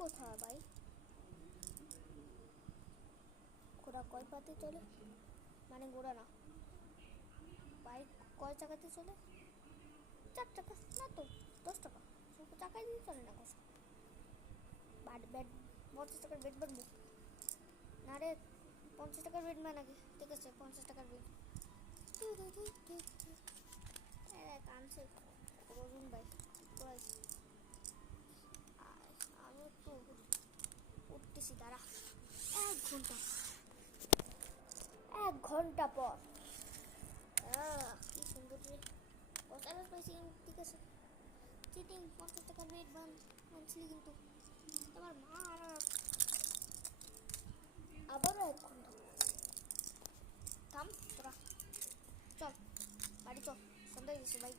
কোথায় ভাই? ঘোড়া কয় পাতে চলে? মানে ঘোড়া না, বাইক কয় চাকাতে চলে? 4 চাকা না তো, 10 টাকা। শুধু চাকাই দিয়ে চলে না কথা। বেড 50 টাকার বেড বানবো না রে, 50 টাকার বেড বানাবি, ঠিক আছে 50 টাকার বেড। কানছে রজুন ভাই, আমি একটু উঠতেছি, দাঁড়া। 1 ঘন্টা, 1 ঘন্টা পর কি সুন্দর রে, পচারস পাইছি। ঠিক আছে, চিটিং। 50 টাকার বেড বানছিলি কিন্তু তোমার মা। আবারও 1 ঘন্টা। থাম তোরা, চল বাড়ি চল, সন্ধ্যা গেছে, বাইক